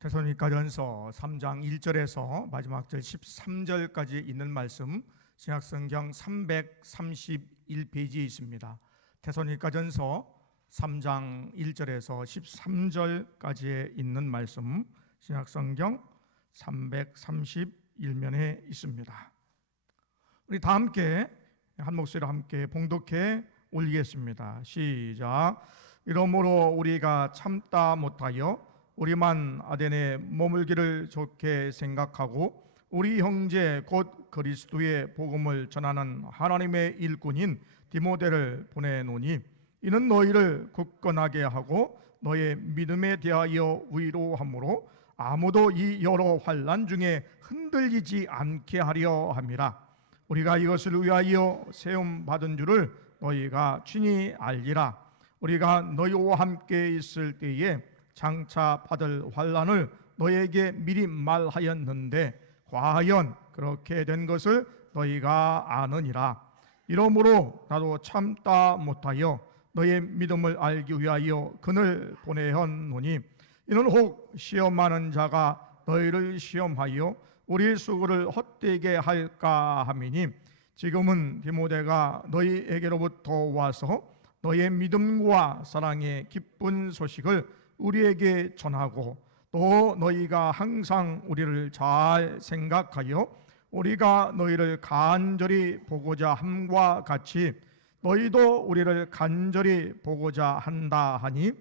데살로니가전서 3장 1절에서 마지막 절 13절까지 있는 말씀 신약성경 331페이지에 있습니다. 데살로니가전서 3장 1절에서 13절까지에 있는 말씀 신약성경 331면에 있습니다. 우리 다 함께 한 목소리로 함께 봉독해 올리겠습니다. 시작. 이러므로 우리가 참다 못하여 우리만 아덴에 머물기를 좋게 생각하고 우리 형제 곧 그리스도의 복음을 전하는 하나님의 일꾼인 디모데를 보내노니 이는 너희를 굳건하게 하고 너의 믿음에 대하여 위로함으로 아무도 이 여러 환난 중에 흔들리지 않게 하려 함이라. 우리가 이것을 위하여 세움 받은 줄을 너희가 친히 알리라. 우리가 너희와 함께 있을 때에 장차 받을 환난을 너희에게 미리 말하였는데 과연 그렇게 된 것을 너희가 아느니라. 이러므로 나도 참다 못하여 너의 믿음을 알기 위하여 그를 보내었노니 이는 혹 시험하는 자가 너희를 시험하여 우리 수고를 헛되게 할까 함이니 지금은 디모데가 너희에게로부터 와서 너의 믿음과 사랑의 기쁜 소식을 우리에게 전하고 또 너희가 항상 우리를 잘 생각하여 우리가 너희를 간절히 보고자 함과 같이 너희도 우리를 간절히 보고자 한다 하니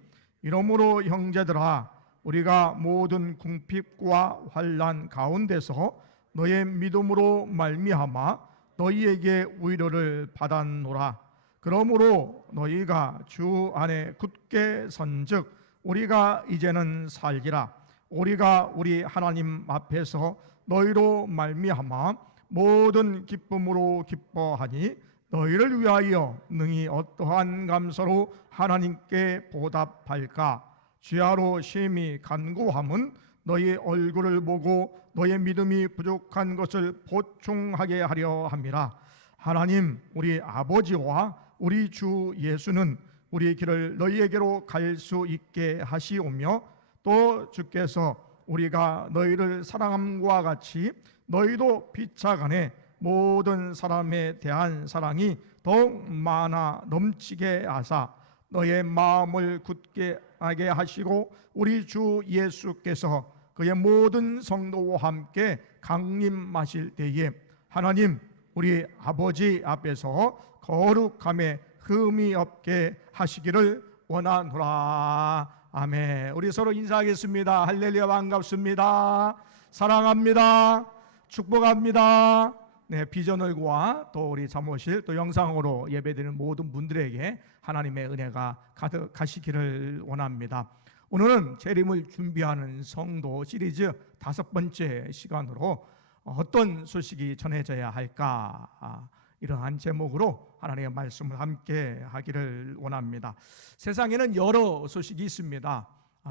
이러므로 형제들아 우리가 모든 궁핍과 환난 가운데서 너의 믿음으로 말미암아 너희에게 위로를 받았노라. 그러므로 너희가 주 안에 굳게 선즉 우리가 이제는 살리라. 우리가 우리 하나님 앞에서 너희로 말미암아 모든 기쁨으로 기뻐하니 너희를 위하여 능히 어떠한 감사로 하나님께 보답할까. 주야로 심히 간구함은 너희 얼굴을 보고 너의 믿음이 부족한 것을 보충하게 하려 함이라. 하나님 우리 아버지와 우리 주 예수는 우리 길을 너희에게로 갈 수 있게 하시오며 또 주께서 우리가 너희를 사랑함과 같이 너희도 피차간에 모든 사람에 대한 사랑이 더욱 많아 넘치게 하사 너의 마음을 굳게 하게 하시고 우리 주 예수께서 그의 모든 성도와 함께 강림하실 때에 하나님 우리 아버지 앞에서 거룩함에 흠이 없게 하시기를 원하노라. 아멘. 우리 서로 인사하겠습니다. 할렐루야. 반갑습니다. 사랑합니다. 축복합니다. 네, 비전을과 또 우리 사무실 또 영상으로 예배드리는 모든 분들에게 하나님의 은혜가 가득하시기를 원합니다. 오늘은 재림을 준비하는 성도 시리즈 5번째 시간으로 어떤 소식이 전해져야 할까 이러한 제목으로 하나님의 말씀을 함께 하기를 원합니다. 세상에는 여러 소식이 있습니다.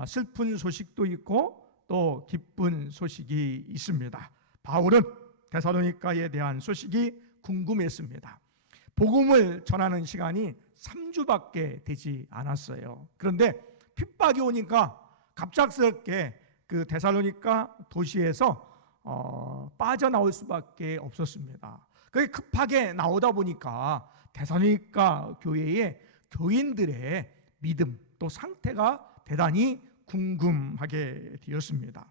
슬픈 소식도 있고 또 기쁜 소식이 있습니다. 바울은 데살로니가에 대한 소식이 궁금했습니다. 복음을 전하는 시간이 3주밖에 되지 않았어요. 그런데 핍박이 오니까 갑작스럽게 그 데살로니가 도시에서 빠져나올 수밖에 없었습니다. 그게 급하게 나오다 보니까 데살로니가 교회의 교인들의 믿음 또 상태가 대단히 궁금하게 되었습니다.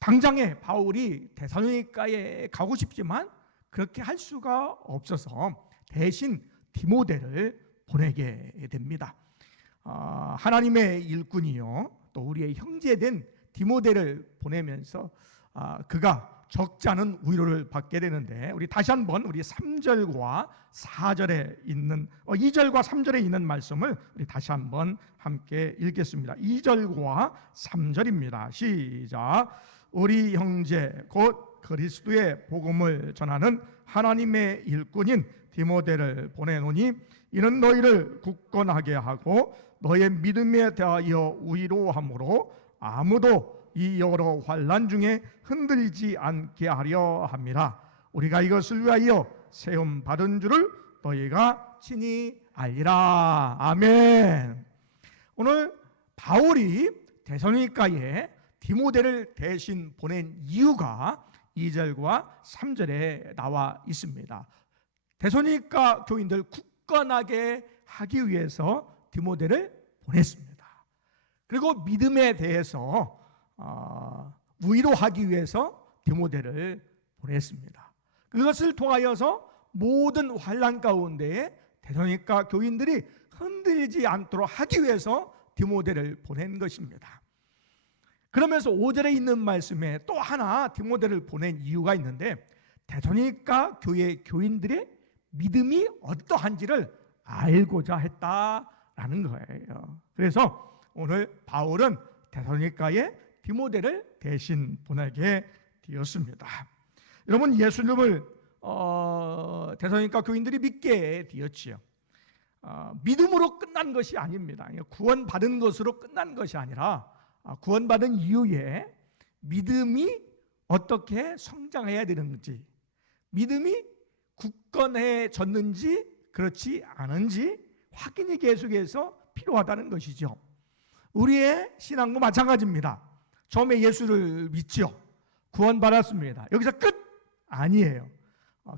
당장에 바울이 데살로니가에 가고 싶지만 그렇게 할 수가 없어서 대신 디모데를 보내게 됩니다. 하나님의 일꾼이요 또 우리의 형제된 디모데를 보내면서 그가 적지 않은 위로를 받게 되는데 우리 다시 한번 우리 3절과 4절에 있는 2절과 3절에 있는 말씀을 우리 다시 한번 함께 읽겠습니다. 2절과 3절입니다. 시작. 우리 형제 곧 그리스도의 복음을 전하는 하나님의 일꾼인 디모데를 보내노니 이는 너희를 굳건하게 하고 너의 믿음에 대하여 위로함으로 아무도 이 여러 환난 중에 흔들리지 않게 하려 함이라. 우리가 이것을 위하여 세움 받은 줄을 너희가 친히 알리라. 아멘. 오늘 바울이 데살로니가에 디모데를 대신 보낸 이유가 2절과 3절에 나와 있습니다. 데살로니가 교인들 굳건하게 하기 위해서 디모데를 보냈습니다. 그리고 믿음에 대해서 위로하기 위해서 디모데를 보냈습니다. 그것을 통하여서 모든 환난 가운데에 데살로니가 교인들이 흔들리지 않도록 하기 위해서 디모데를 보낸 것입니다. 그러면서 5절에 있는 말씀에 또 하나 디모데를 보낸 이유가 있는데, 데살로니가 교회 교인들의 믿음이 어떠한지를 알고자 했다라는 거예요. 그래서 오늘 바울은 데살로니가에 디모데를 대신 보내게 되었습니다. 여러분, 예수님을 데살로니가 교인들이 믿게 되었지요. 믿음으로 끝난 것이 아닙니다. 구원받은 것으로 끝난 것이 아니라 구원받은 이후에 믿음이 어떻게 성장해야 되는지, 믿음이 굳건해졌는지 그렇지 않은지 확인이 계속해서 필요하다는 것이죠. 우리의 신앙도 마찬가지입니다. 처음에 예수를 믿죠. 구원받았습니다. 여기서 끝? 아니에요.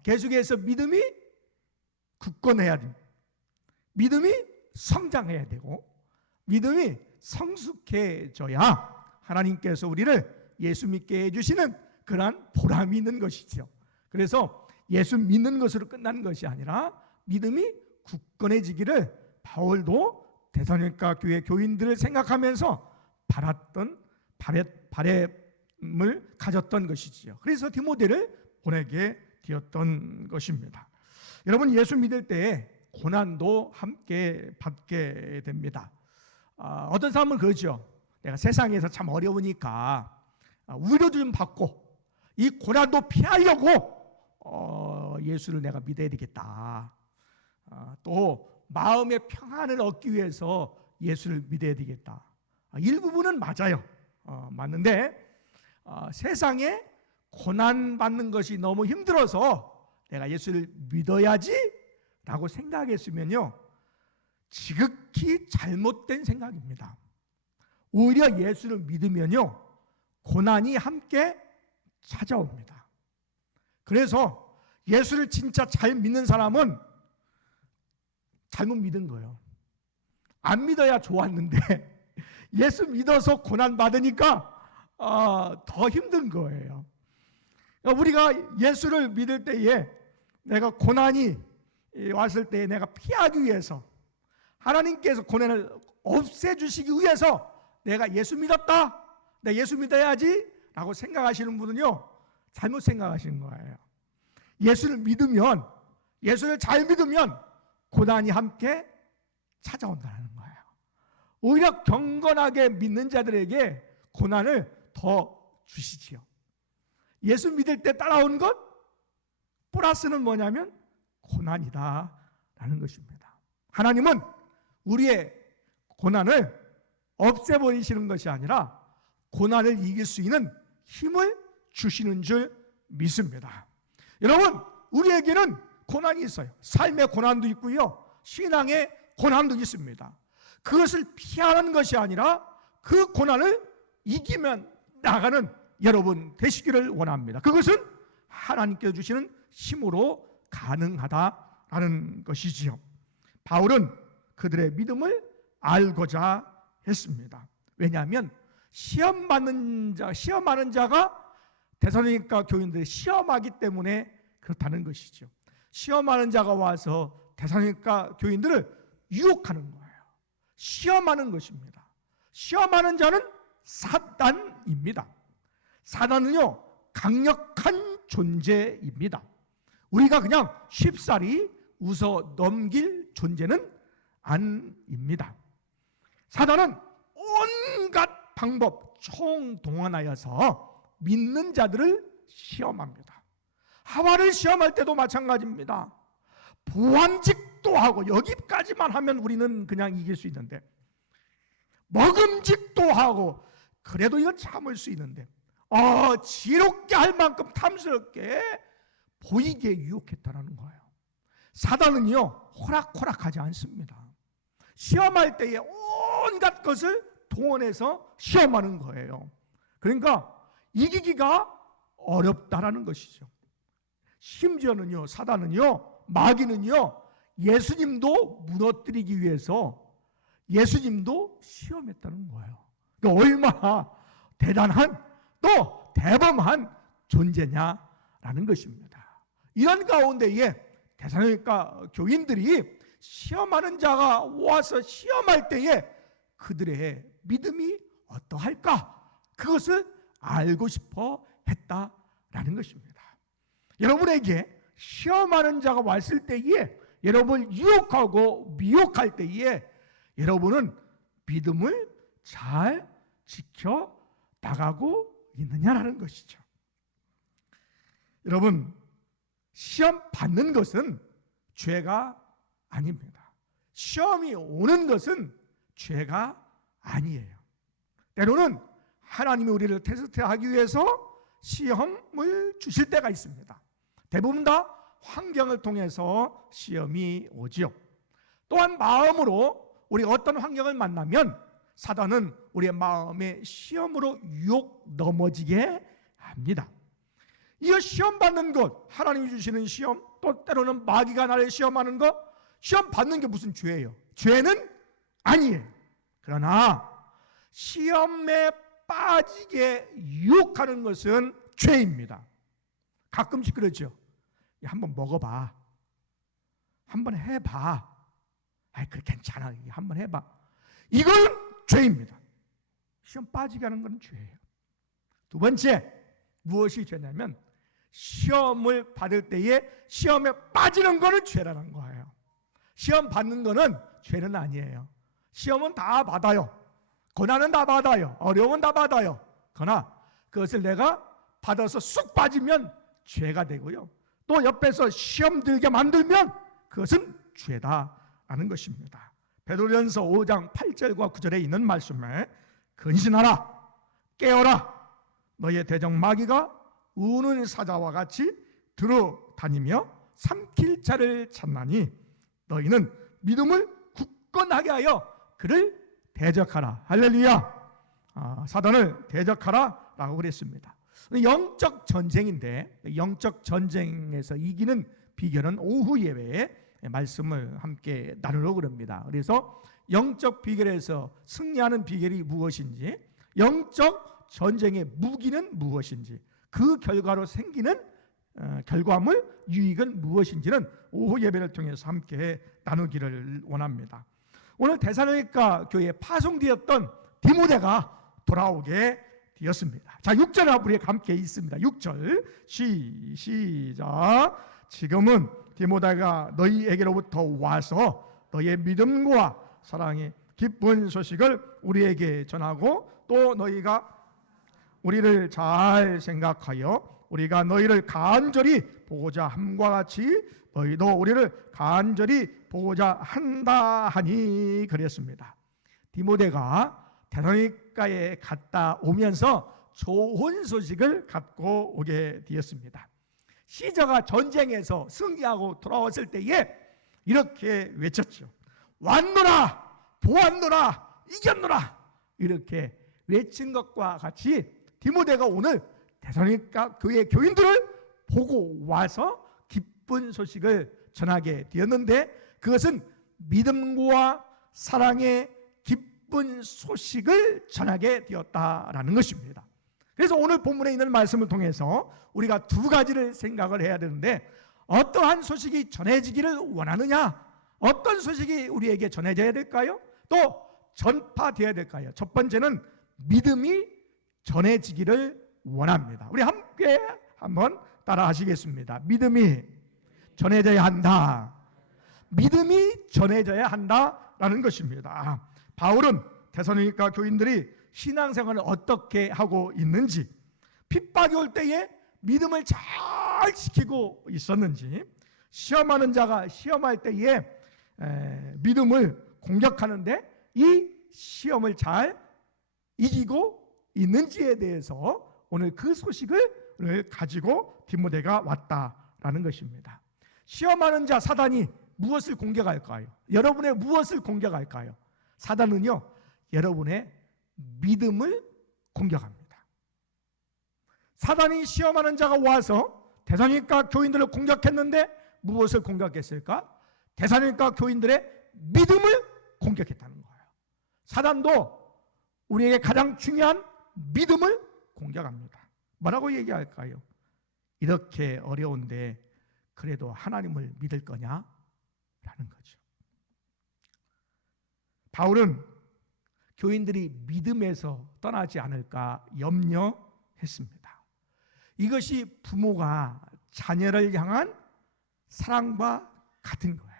계속해서 믿음이 굳건해야 됩니다. 믿음이 성장해야 되고 믿음이 성숙해져야 하나님께서 우리를 예수 믿게 해주시는 그러한 보람이 있는 것이죠. 그래서 예수 믿는 것으로 끝나는 것이 아니라 믿음이 굳건해지기를 바울도 데살로니가 교회 교인들을 생각하면서 바램을 가졌던 것이지요. 그래서 디모데를 보내게 되었던 것입니다. 여러분, 예수 믿을 때 고난도 함께 받게 됩니다. 어떤 사람은 그러죠. 내가 세상에서 참 어려우니까 위로 좀 받고 이 고난도 피하려고 예수를 내가 믿어야 되겠다. 또 마음의 평안을 얻기 위해서 예수를 믿어야 되겠다. 일부분은 맞아요. 맞는데 세상에 고난받는 것이 너무 힘들어서 내가 예수를 믿어야지 라고 생각했으면요, 지극히 잘못된 생각입니다. 오히려 예수를 믿으면요, 고난이 함께 찾아옵니다. 그래서 예수를 진짜 잘 믿는 사람은 잘못 믿은 거예요. 안 믿어야 좋았는데 예수 믿어서 고난 받으니까 더 힘든 거예요. 우리가 예수를 믿을 때에 내가 고난이 왔을 때 내가 피하기 위해서, 하나님께서 고난을 없애주시기 위해서 내가 예수 믿었다, 내가 예수 믿어야지 라고 생각하시는 분은요, 잘못 생각하시는 거예요. 예수를 믿으면, 예수를 잘 믿으면 고난이 함께 찾아온다는 거예요. 오히려 경건하게 믿는 자들에게 고난을 더 주시지요. 예수 믿을 때 따라온 것 플러스는 뭐냐면 고난이다 라는 것입니다. 하나님은 우리의 고난을 없애버리시는 것이 아니라 고난을 이길 수 있는 힘을 주시는 줄 믿습니다. 여러분, 우리에게는 고난이 있어요. 삶의 고난도 있고요, 신앙의 고난도 있습니다. 그것을 피하는 것이 아니라 그 고난을 이기면 나가는 여러분 되시기를 원합니다. 그것은 하나님께서 주시는 힘으로 가능하다라는 것이지요. 바울은 그들의 믿음을 알고자 했습니다. 왜냐하면 시험하는 자가 데살로니가 교인들이 시험하기 때문에 그렇다는 것이죠. 시험하는 자가 와서 데살로니가 교인들을 유혹하는 거예요. 시험하는 것입니다. 시험하는 자는 사단입니다. 사단은요, 강력한 존재입니다. 우리가 그냥 쉽사리 웃어 넘길 존재는 아닙니다. 사단은 온갖 방법 총동원하여서 믿는 자들을 시험합니다. 하와를 시험할 때도 마찬가지입니다. 보암직도 하고, 여기까지만 하면 우리는 그냥 이길 수 있는데, 먹음직도 하고 그래도 이건 참을 수 있는데 지롭게 할 만큼 탐스럽게 보이게 유혹했다는 거예요. 사단은요, 호락호락하지 않습니다. 시험할 때에 온갖 것을 동원해서 시험하는 거예요. 그러니까 이기기가 어렵다라는 것이죠. 심지어는요, 사단은요, 마귀는요, 예수님도 무너뜨리기 위해서 예수님도 시험했다는 거예요. 그러니까 얼마나 대단한 또 대범한 존재냐라는 것입니다. 이런 가운데에 데살로니가 교인들이 시험하는 자가 와서 시험할 때에 그들의 믿음이 어떠할까? 그것을 알고 싶어 했다라는 것입니다. 여러분에게 시험하는 자가 왔을 때에 여러분을 유혹하고 미혹할 때에 여러분은 믿음을 잘 지켜 나가고 있느냐라는 것이죠. 여러분, 시험 받는 것은 죄가 아닙니다. 시험이 오는 것은 죄가 아니에요. 때로는 하나님이 우리를 테스트하기 위해서 시험을 주실 때가 있습니다. 대부분 다 환경을 통해서 시험이 오지요. 또한 마음으로 우리가 어떤 환경을 만나면 사단은 우리의 마음에 시험으로 유혹 넘어지게 합니다. 이 시험 받는 것, 하나님이 주시는 시험, 또 때로는 마귀가 나를 시험하는 것, 시험 받는 게 무슨 죄예요? 죄는 아니에요. 그러나 시험에 빠지게 유혹하는 것은 죄입니다. 가끔씩 그러죠. 야, 한번 먹어봐. 한번 해봐. 아이, 그래 괜찮아. 한번 해봐. 이건 죄입니다. 시험 빠지게 하는 건 죄예요. 두 번째, 무엇이 죄냐면 시험을 받을 때에 시험에 빠지는 거는 죄라는 거예요. 시험 받는 거는 죄는 아니에요. 시험은 다 받아요. 고난은 다 받아요. 어려움은 다 받아요. 그러나 그것을 내가 받아서 쑥 빠지면 죄가 되고요. 또 옆에서 시험 들게 만들면 그것은 죄다라는 것입니다. 베드로전서 5장 8절과 9절에 있는 말씀에 근신하라, 깨어라, 너의 대적 마귀가 우는 사자와 같이 들어다니며 삼킬 자를 찾나니 너희는 믿음을 굳건하게 하여 그를 대적하라. 할렐루야. 사단을 대적하라 라고 그랬습니다. 영적 전쟁인데 영적 전쟁에서 이기는 비결은 오후 예배에 말씀을 함께 나누려고 합니다. 그래서 영적 비결에서 승리하는 비결이 무엇인지, 영적 전쟁의 무기는 무엇인지, 그 결과로 생기는 결과물, 유익은 무엇인지는 오후 예배를 통해서 함께 나누기를 원합니다. 오늘 데살로니가 교회에 파송되었던 디모데가 돌아오게 되었습니다. 자, 6절 우리 함께 있습니다. 6절 시작. 지금은 디모데가 너희에게로부터 와서 너희의 믿음과 사랑의 기쁜 소식을 우리에게 전하고 또 너희가 우리를 잘 생각하여 우리가 너희를 간절히 보고자 함과 같이 너희도 우리를 간절히 보고자 한다 하니 그랬습니다. 디모데가 데살로니가에 갔다 오면서 좋은 소식을 갖고 오게 되었습니다. 시저가 전쟁에서 승리하고 돌아왔을 때에 이렇게 외쳤죠. 왔노라, 보았노라, 이겼노라. 이렇게 외친 것과 같이 디모데가 오늘 데살로니가 교회 교인들을 보고 와서 기쁜 소식을 전하게 되었는데 그것은 믿음과 사랑의 기쁜 소식을 전하게 되었다라는 것입니다. 그래서 오늘 본문에 있는 말씀을 통해서 우리가 두 가지를 생각을 해야 되는데, 어떠한 소식이 전해지기를 원하느냐, 어떤 소식이 우리에게 전해져야 될까요? 또 전파되어야 될까요? 첫 번째는 믿음이 전해지기를 원합니다. 우리 함께 한번 따라 하시겠습니다. 믿음이 전해져야 한다. 믿음이 전해져야 한다라는 것입니다. 바울은 데살로니가 교인들이 신앙생활을 어떻게 하고 있는지, 핍박이 올 때에 믿음을 잘 지키고 있었는지, 시험하는 자가 시험할 때에 믿음을 공격하는데 이 시험을 잘 이기고 있는지에 대해서 오늘 그 소식을 가지고 디모데가 왔다라는 것입니다. 시험하는 자 사단이 무엇을 공격할까요? 여러분의 무엇을 공격할까요? 사단은요, 여러분의 믿음을 공격합니다. 사단이 시험하는 자가 와서 데살로니가 교인들을 공격했는데 무엇을 공격했을까? 데살로니가 교인들의 믿음을 공격했다는 거예요. 사단도 우리에게 가장 중요한 믿음을 공격합니다. 뭐라고 얘기할까요? 이렇게 어려운데 그래도 하나님을 믿을 거냐? 라는 거죠. 바울은 교인들이 믿음에서 떠나지 않을까 염려했습니다. 이것이 부모가 자녀를 향한 사랑과 같은 거예요.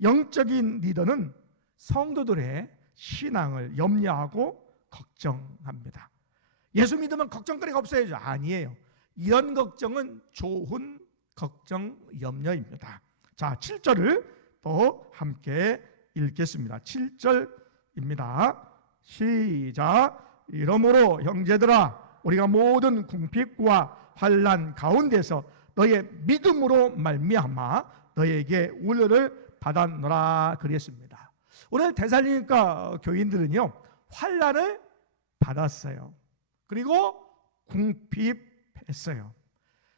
영적인 리더는 성도들의 신앙을 염려하고 걱정합니다. 예수 믿으면 걱정거리가 없어야죠. 아니에요. 이런 걱정은 좋은 걱정, 염려입니다. 자, 7절을 또 함께 읽겠습니다. 7절입니다. 시작. 이러므로 형제들아, 우리가 모든 궁핍과 환난 가운데서 너의 믿음으로 말미암아 너에게 우려를 받았노라 그랬습니다. 오늘 데살로니가 교인들은요, 환난을 받았어요. 그리고 궁핍했어요.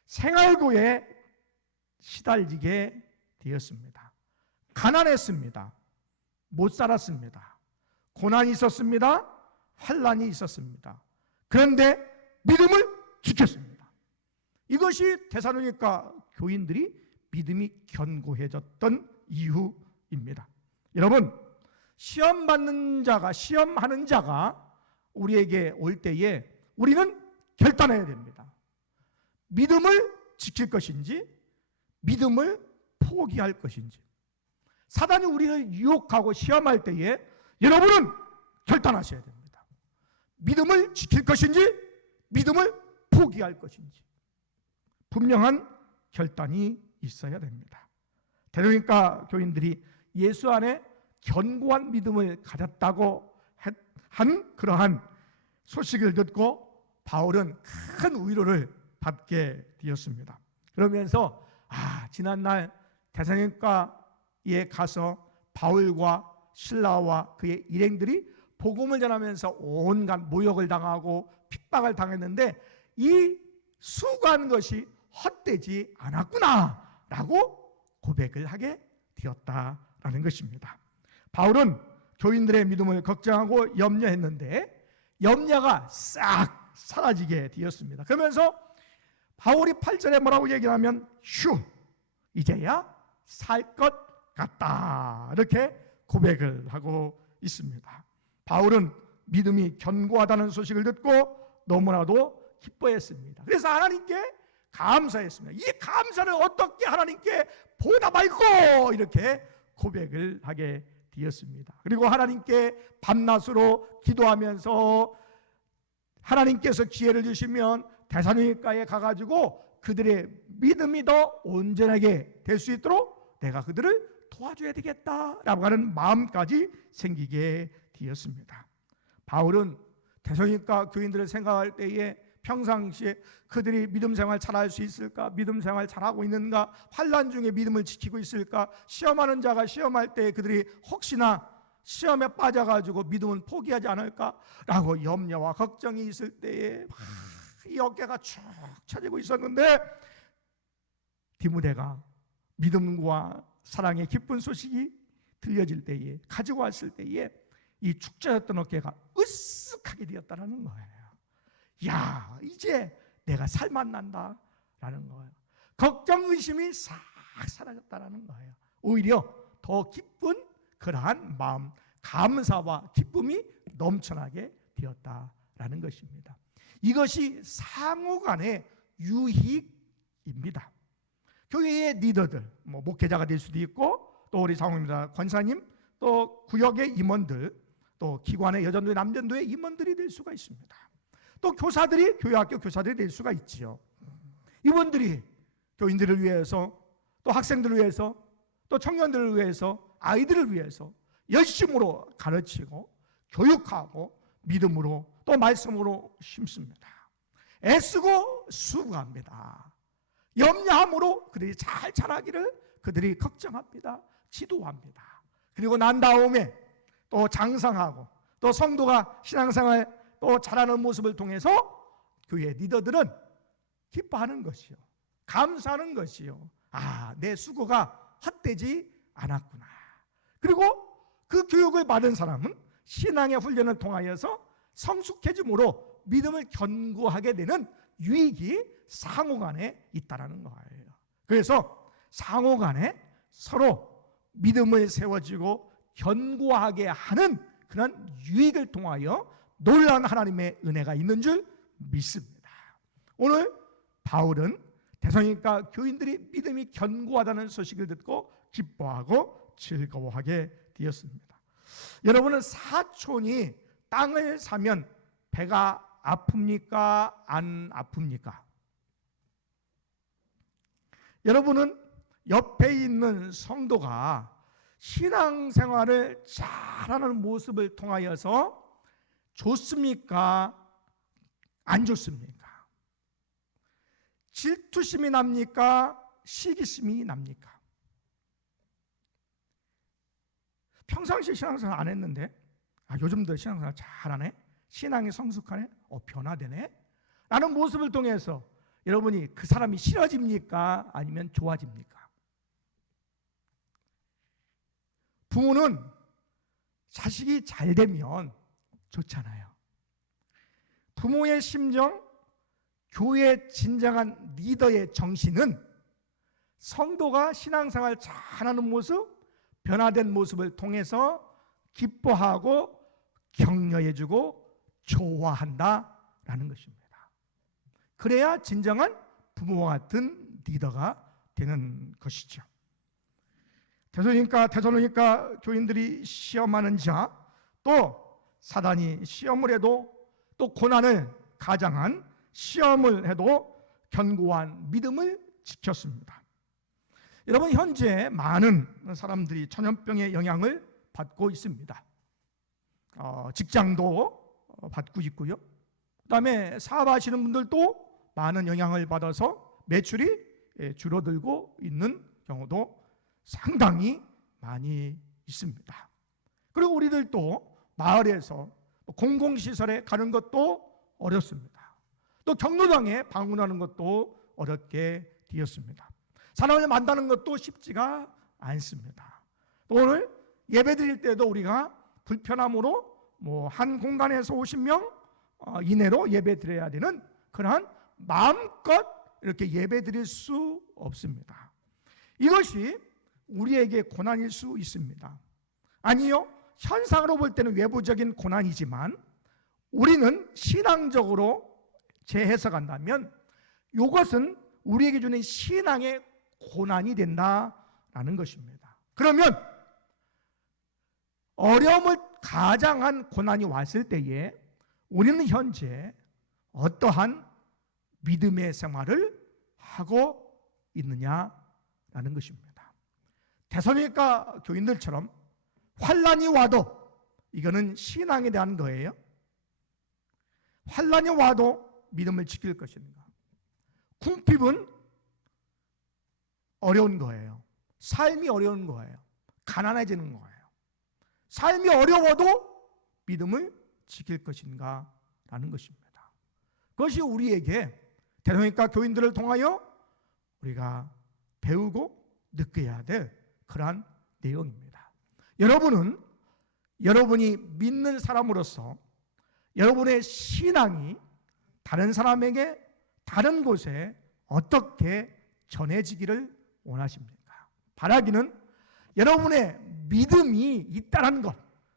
생활고에 시달리게 되었습니다. 가난했습니다. 못 살았습니다. 고난이 있었습니다. 환난이 있었습니다. 그런데 믿음을 지켰습니다. 이것이 데살로니가 교인들이 믿음이 견고해졌던 이유입니다. 여러분, 시험하는 자가 우리에게 올 때에 우리는 결단해야 됩니다. 믿음을 지킬 것인지 믿음을 포기할 것인지. 사단이 우리를 유혹하고 시험할 때에 여러분은 결단하셔야 됩니다. 믿음을 지킬 것인지 믿음을 포기할 것인지 분명한 결단이 있어야 됩니다. 데살로니가 교인들이 예수 안에 견고한 믿음을 가졌다고 한 그러한 소식을 듣고 바울은 큰 위로를 받게 되었습니다. 그러면서 지난날 데살로니가에 가서 바울과 실라와 그의 일행들이 복음을 전하면서 온갖 모욕을 당하고 핍박을 당했는데 이 수고한 것이 헛되지 않았구나라고 고백을 하게 되었다라는 것입니다. 바울은 교인들의 믿음을 걱정하고 염려했는데 염려가 싹 사라지게 되었습니다. 그러면서 바울이 8절에 뭐라고 얘기하면 이제야 살 것 같다 이렇게 고백을 하고 있습니다. 바울은 믿음이 견고하다는 소식을 듣고 너무나도 기뻐했습니다. 그래서 하나님께 감사했습니다. 이 감사를 어떻게 하나님께 보답할꼬 이렇게 고백을 하게 되었습니다. 그리고 하나님께 밤낮으로 기도하면서 하나님께서 기회를 주시면 데살로니가에 가가지고 그들의 믿음이 더 온전하게 될 수 있도록 내가 그들을 도와줘야 되겠다라고 하는 마음까지 생기게 되었습니다. 바울은 데살로니가 교인들을 생각할 때에 평상시에 그들이 믿음 생활 잘할 수 있을까? 믿음 생활 잘하고 있는가? 환난 중에 믿음을 지키고 있을까? 시험하는 자가 시험할 때 그들이 혹시나 시험에 빠져가지고 믿음은 포기하지 않을까라고 염려와 걱정이 있을 때에 이 어깨가 축 처지고 있었는데 디모데가 믿음과 사랑의 기쁜 소식이 들려질 때에 가지고 왔을 때에 이 축 처졌던 어깨가 으쓱하게 되었다는 거예요. 야, 이제 내가 살맛난다 라는 거예요. 걱정 의심이 싹 사라졌다는 거예요. 오히려 더 기쁜 그러한 마음, 감사와 기쁨이 넘쳐나게 되었다라는 것입니다. 이것이 상호간의 유익입니다. 교회의 리더들, 목회자가 될 수도 있고 또 우리 장로님들, 권사님, 또 구역의 임원들, 또 기관의 여전도의 남전도의 임원들이 될 수가 있습니다. 또 교사들이 교회학교 교사들이 될 수가 있지요. 이분들이 교인들을 위해서 또 학생들을 위해서 또 청년들을 위해서 아이들을 위해서 열심으로 가르치고 교육하고 믿음으로 또 말씀으로 심습니다. 애쓰고 수고합니다. 염려함으로 그들이 잘 자라기를 그들이 걱정합니다. 지도합니다. 그리고 난 다음에 또 장성하고 또 성도가 신앙생활 또 잘하는 모습을 통해서 교회 리더들은 기뻐하는 것이요, 감사하는 것이요. 내 수고가 헛되지 않았구나. 그리고 그 교육을 받은 사람은 신앙의 훈련을 통하여서 성숙해짐으로 믿음을 견고하게 되는 유익이 상호간에 있다라는 거예요. 그래서 상호간에 서로 믿음을 세워지고 견고하게 하는 그런 유익을 통하여 놀라운 하나님의 은혜가 있는 줄 믿습니다. 오늘 바울은 데살로니가 교인들이 믿음이 견고하다는 소식을 듣고 기뻐하고 즐거워하게 되었습니다. 여러분은 사촌이 땅을 사면 배가 아픕니까? 안 아픕니까? 여러분은 옆에 있는 성도가 신앙생활을 잘하는 모습을 통하여서 좋습니까? 안 좋습니까? 질투심이 납니까? 시기심이 납니까? 평상시에 신앙생활 안 했는데 요즘도 신앙생활 잘하네? 신앙이 성숙하네? 변화되네? 라는 모습을 통해서 여러분이 그 사람이 싫어집니까? 아니면 좋아집니까? 부모는 자식이 잘 되면 좋잖아요. 부모의 심정, 교회의 진정한 리더의 정신은 성도가 신앙생활 잘하는 모습, 변화된 모습을 통해서 기뻐하고 격려해주고 좋아한다라는 것입니다. 그래야 진정한 부모와 같은 리더가 되는 것이죠. 데살로니가 교인들이 시험하는 자, 또 사단이 시험을 해도, 또 고난을 가장한 시험을 해도 견고한 믿음을 지켰습니다. 여러분, 현재 많은 사람들이 전염병의 영향을 받고 있습니다. 직장도 받고 있고요. 그 다음에 사업하시는 분들도 많은 영향을 받아서 매출이 줄어들고 있는 경우도 상당히 많이 있습니다. 그리고 우리들도 마을에서 공공시설에 가는 것도 어렵습니다. 또 경로당에 방문하는 것도 어렵게 되었습니다. 사람을 만나는 것도 쉽지가 않습니다. 또 오늘 예배 드릴 때도 우리가 불편함으로 한 공간에서 50명 이내로 예배 드려야 되는 그러한 마음껏 이렇게 예배 드릴 수 없습니다. 이것이 우리에게 고난일 수 있습니다. 아니요, 현상으로 볼 때는 외부적인 고난이지만 우리는 신앙적으로 재해석한다면 이것은 우리에게 주는 신앙의 고난이 된다라는 것입니다. 그러면 어려움을 가장한 고난이 왔을 때에 우리는 현재 어떠한 믿음의 생활을 하고 있느냐라는 것입니다. 데살로니가 교인들처럼 환난이 와도 이거는 신앙에 대한 거예요. 환난이 와도 믿음을 지킬 것인가? 궁핍은 어려운 거예요. 삶이 어려운 거예요. 가난해지는 거예요. 삶이 어려워도 믿음을 지킬 것인가? 라는 것입니다. 그것이 우리에게 데살로니가 교인들을 통하여 우리가 배우고 느껴야 될 그러한 내용입니다. 여러분은 여러분이 믿는 사람으로서 여러분의 신앙이 다른 사람에게, 다른 곳에 어떻게 전해지기를 원하십니까? 바라기는 여러분의 믿음이 있다는 것,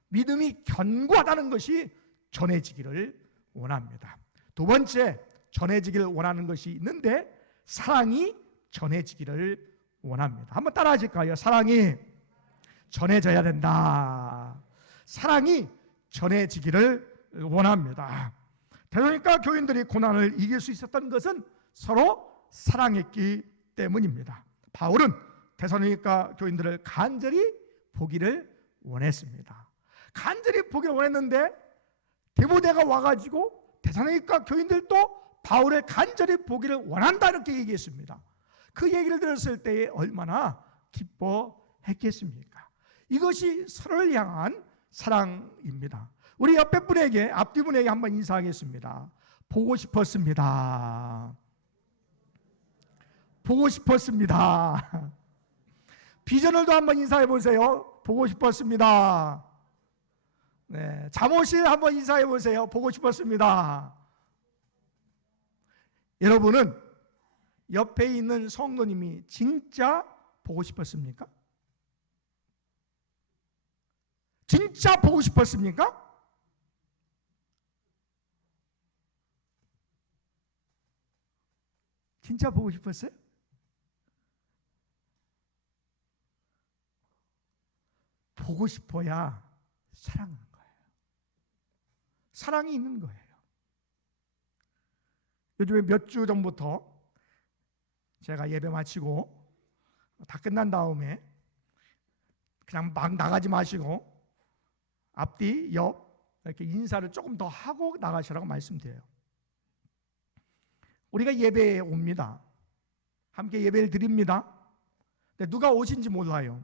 믿음이 견고하다는 것이 전해지기를 원합니다. 두 번째, 전해지기를 원하는 것이 있는데 사랑이 전해지기를 원합니다. 한번 따라 하실까요? 사랑이 전해져야 된다. 사랑이 전해지기를 원합니다. 데살로니가 교인들이 고난을 이길 수 있었던 것은 서로 사랑했기 때문입니다. 바울은 데살로니가 교인들을 간절히 보기를 원했습니다. 간절히 보기를 원했는데 디모데가 와가지고 데살로니가 교인들도 바울을 간절히 보기를 원한다 이렇게 얘기했습니다. 그 얘기를 들었을 때에 얼마나 기뻐했겠습니까? 이것이 서로를 향한 사랑입니다. 우리 옆에 분에게, 앞뒤 분에게 한번 인사하겠습니다. 보고 싶었습니다. 보고 싶었습니다. 비전을도 한번 인사해 보세요. 보고 싶었습니다. 네, 잠옷을 한번 인사해 보세요. 보고 싶었습니다. 여러분은 옆에 있는 성도님이 진짜 보고 싶었습니까? 진짜 보고 싶었습니까? 진짜 보고 싶었어요? 보고 싶어야 사랑하는 거예요. 사랑이 있는 거예요. 요즘에 몇 주 전부터 제가 예배 마치고 다 끝난 다음에 그냥 막 나가지 마시고 앞뒤, 옆 이렇게 인사를 조금 더 하고 나가시라고 말씀드려요. 우리가 예배에 옵니다. 함께 예배를 드립니다. 근데 누가 오신지 몰라요.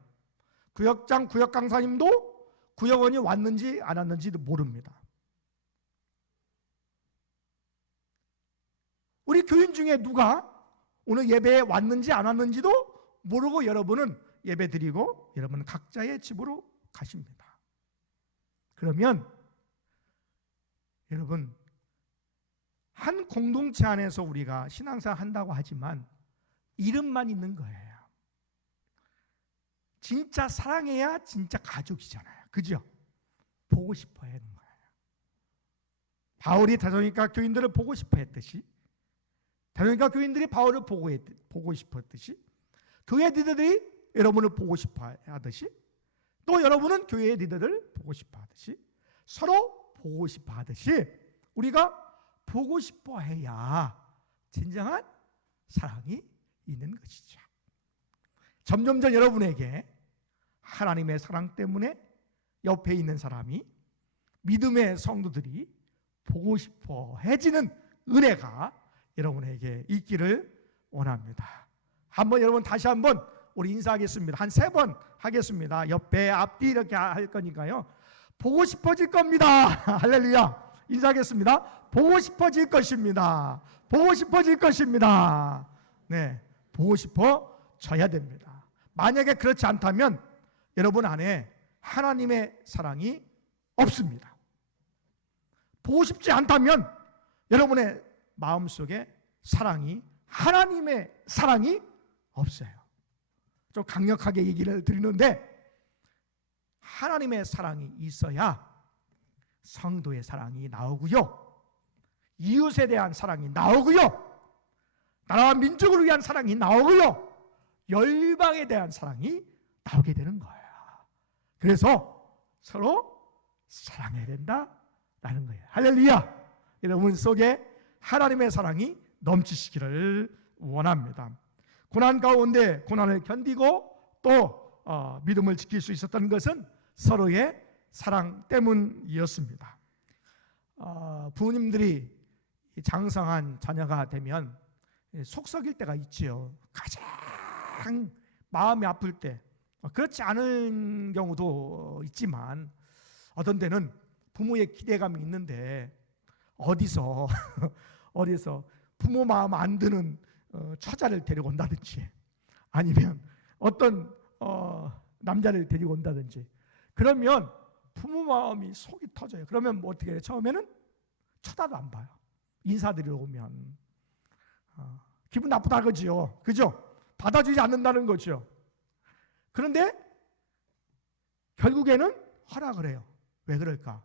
구역장, 구역 강사님도 구역원이 왔는지 안 왔는지도 모릅니다. 우리 교인 중에 누가 오늘 예배에 왔는지 안 왔는지도 모르고 여러분은 예배 드리고 여러분은 각자의 집으로 가십니다. 그러면 여러분 한 공동체 안에서 우리가 신앙생활 한다고 하지만 이름만 있는 거예요. 진짜 사랑해야 진짜 가족이잖아요. 그죠? 보고 싶어 하는 거예요. 바울이 데살로니가 교인들을 보고 싶어 했듯이 데살로니가 교인들이 바울을 보고 싶었듯이 교회 리더들이 여러분을 보고 싶어 하듯이 또 여러분은 교회의 리더를 보고 싶어 하듯이 서로 보고 싶어 하듯이 우리가 보고 싶어 해야 진정한 사랑이 있는 것이죠. 점점점 여러분에게 하나님의 사랑 때문에 옆에 있는 사람이 믿음의 성도들이 보고 싶어 해지는 은혜가 여러분에게 있기를 원합니다. 한번 여러분 다시 한번 우리 인사하겠습니다. 한 3번 하겠습니다. 옆에 앞뒤 이렇게 할 거니까요. 보고 싶어질 겁니다. 할렐루야. 인사하겠습니다. 보고 싶어질 것입니다. 보고 싶어질 것입니다. 네, 보고 싶어져야 됩니다. 만약에 그렇지 않다면 여러분 안에 하나님의 사랑이 없습니다. 보고 싶지 않다면 여러분의 마음속에 사랑이 하나님의 사랑이 없어요. 좀 강력하게 얘기를 드리는데 하나님의 사랑이 있어야 성도의 사랑이 나오고요. 이웃에 대한 사랑이 나오고요. 나라와 민족을 위한 사랑이 나오고요. 열방에 대한 사랑이 나오게 되는 거예요. 그래서 서로 사랑해야 된다라는 거예요. 할렐루야. 여러분 속에 하나님의 사랑이 넘치시기를 원합니다. 고난 가운데 고난을 견디고 또 믿음을 지킬 수 있었던 것은 서로의 사랑 때문이었습니다. 부모님들이 장성한 자녀가 되면 속 썩일 때가 있지요. 가장 마음이 아플 때. 그렇지 않은 경우도 있지만 어떤 때는 부모의 기대감이 있는데 어디서 부모 마음 안 드는 처자를 데리고 온다든지 아니면 어떤 남자를 데리고 온다든지 그러면 부모 마음이 속이 터져요. 그러면 뭐 어떻게 해요? 처음에는 쳐다도 안 봐요. 인사드리러 오면 기분 나쁘다 그지요. 그죠? 받아주지 않는다는 거죠. 그런데 결국에는 허락을 해요. 왜 그럴까?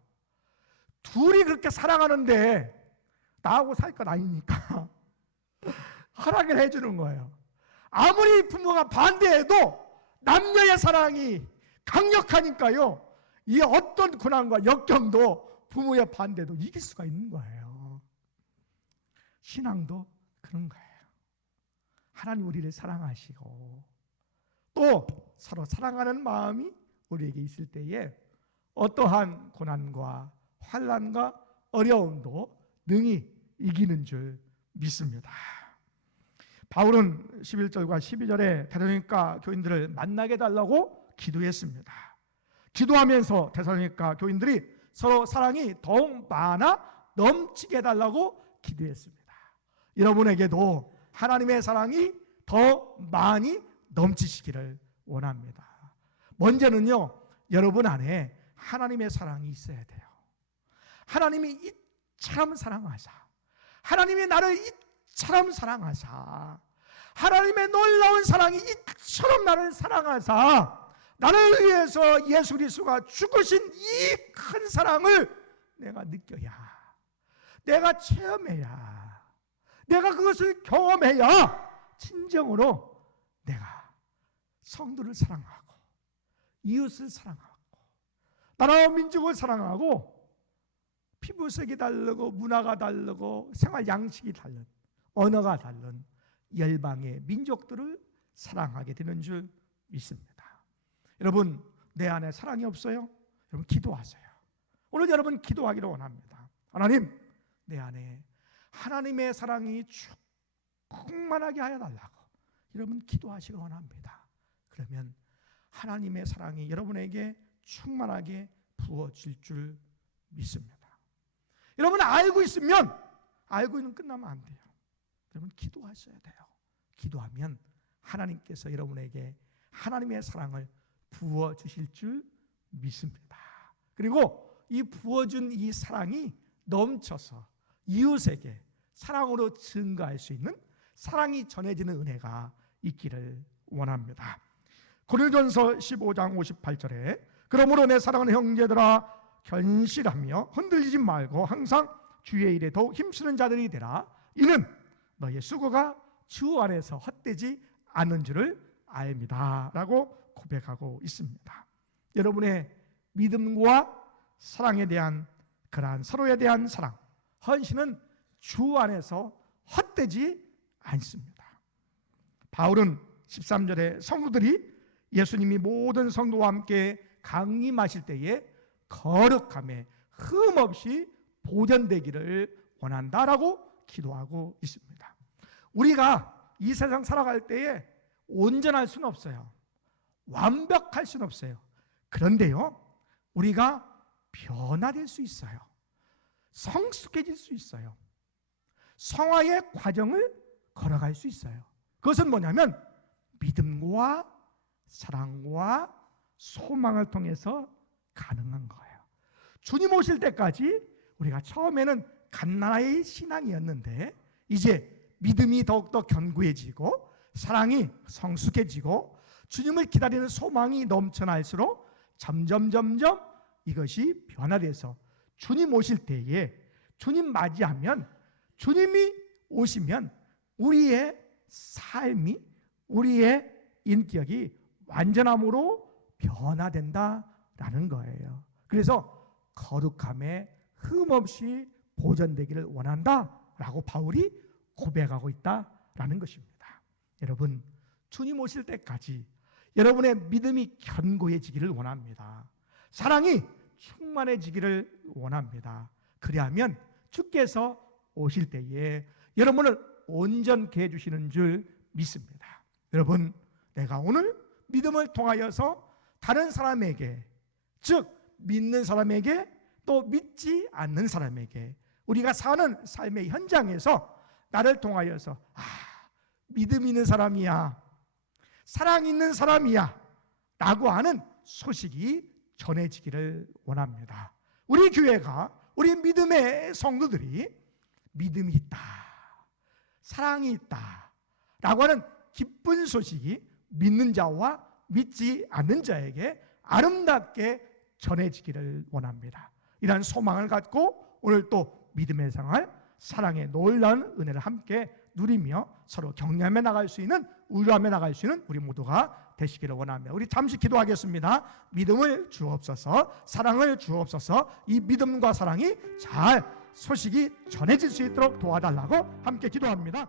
둘이 그렇게 사랑하는데 나하고 살 건 아니니까 허락을 해주는 거예요. 아무리 부모가 반대해도 남녀의 사랑이 강력하니까요. 이 어떤 고난과 역경도 부모의 반대도 이길 수가 있는 거예요. 신앙도 그런 거예요. 하나님 우리를 사랑하시고 또 서로 사랑하는 마음이 우리에게 있을 때에 어떠한 고난과 환난과 어려움도 능히 이기는 줄 믿습니다. 바울은 11절과 12절에 데살로니가 교인들을 만나게 해달라고 기도했습니다. 기도하면서 데살로니가 교인들이 서로 사랑이 더욱 많아 넘치게 해달라고 기도했습니다. 여러분에게도 하나님의 사랑이 더 많이 넘치시기를 원합니다. 먼저는요, 여러분 안에 하나님의 사랑이 있어야 돼요. 하나님이 이처럼 사랑하사, 하나님이 나를 이처럼 사랑하사, 하나님의 놀라운 사랑이 이처럼 나를 사랑하사, 나를 위해서 예수 그리스도가 죽으신 이 큰 사랑을 내가 느껴야, 내가 체험해야, 내가 그것을 경험해야 진정으로 내가 성도를 사랑하고 이웃을 사랑하고 나라와 민족을 사랑하고, 피부색이 다르고 문화가 다르고 생활 양식이 다른, 언어가 다른 열방의 민족들을 사랑하게 되는 줄 믿습니다. 여러분, 내 안에 사랑이 없어요? 여러분 기도하세요. 오늘 여러분 기도하기를 원합니다. 하나님, 내 안에 하나님의 사랑이 충만하게 하여 달라고 여러분 기도하시기 원합니다. 그러면 하나님의 사랑이 여러분에게 충만하게 부어질 줄 믿습니다. 여러분 알고 있으면, 알고 있는 끝나면 안 돼요. 여러분 기도하셔야 돼요. 기도하면 하나님께서 여러분에게 하나님의 사랑을 부어주실 줄 믿습니다. 그리고 이 부어준 이 사랑이 넘쳐서 이웃에게 사랑으로 증가할 수 있는, 사랑이 전해지는 은혜가 있기를 원합니다. 고린도전서 15장 58절에 그러므로 내 사랑하는 형제들아 견실하며 흔들리지 말고 항상 주의 일에 더욱 힘쓰는 자들이 되라. 이는 너의 수고가 주 안에서 헛되지 않는 줄을 압니다 라고 고백하고 있습니다. 여러분의 믿음과 사랑에 대한 그러한 서로에 대한 사랑, 헌신은 주 안에서 헛되지 않습니다. 바울은 13절에 성도들이 예수님이 모든 성도와 함께 강림하실 때에 거룩함에 흠없이 보존되기를 원한다라고 기도하고 있습니다. 우리가 이 세상 살아갈 때에 온전할 수는 없어요. 완벽할 수는 없어요. 그런데요, 우리가 변화될 수 있어요. 성숙해질 수 있어요. 성화의 과정을 걸어갈 수 있어요. 그것은 뭐냐면 믿음과 사랑과 소망을 통해서 가능한 거예요. 주님 오실 때까지 우리가 처음에는 갓나라의 신앙이었는데 이제 믿음이 더욱더 견고해지고 사랑이 성숙해지고 주님을 기다리는 소망이 넘쳐날수록 점점 이것이 변화돼서 주님 오실 때에, 주님 맞이하면, 주님이 오시면 우리의 삶이, 우리의 인격이 완전함으로 변화된다라는 거예요. 그래서 거룩함에 흠없이 보존되기를 원한다라고 바울이 고백하고 있다라는 것입니다. 여러분, 주님 오실 때까지 여러분의 믿음이 견고해지기를 원합니다. 사랑이 충만해지기를 원합니다. 그리하면 주께서 오실 때에 여러분을 온전케 해주시는 줄 믿습니다. 여러분, 내가 오늘 믿음을 통하여서 다른 사람에게, 즉 믿는 사람에게 또 믿지 않는 사람에게, 우리가 사는 삶의 현장에서 나를 통하여서 믿음 있는 사람이야, 사랑 있는 사람이야 라고 하는 소식이 전해지기를 원합니다. 우리 교회가, 우리 믿음의 성도들이 믿음이 있다, 사랑이 있다 라고 하는 기쁜 소식이 믿는 자와 믿지 않는 자에게 아름답게 전해지기를 원합니다. 이러한 소망을 갖고 오늘 또 믿음의 생활, 사랑의 놀라운 은혜를 함께 누리며 서로 격려하며 나갈 수 있는, 우려하며 나갈 수 있는 우리 모두가 되시기를 원하며, 우리 잠시 기도하겠습니다. 믿음을 주옵소서, 사랑을 주옵소서. 이 믿음과 사랑이 잘 소식이 전해질 수 있도록 도와달라고 함께 기도합니다.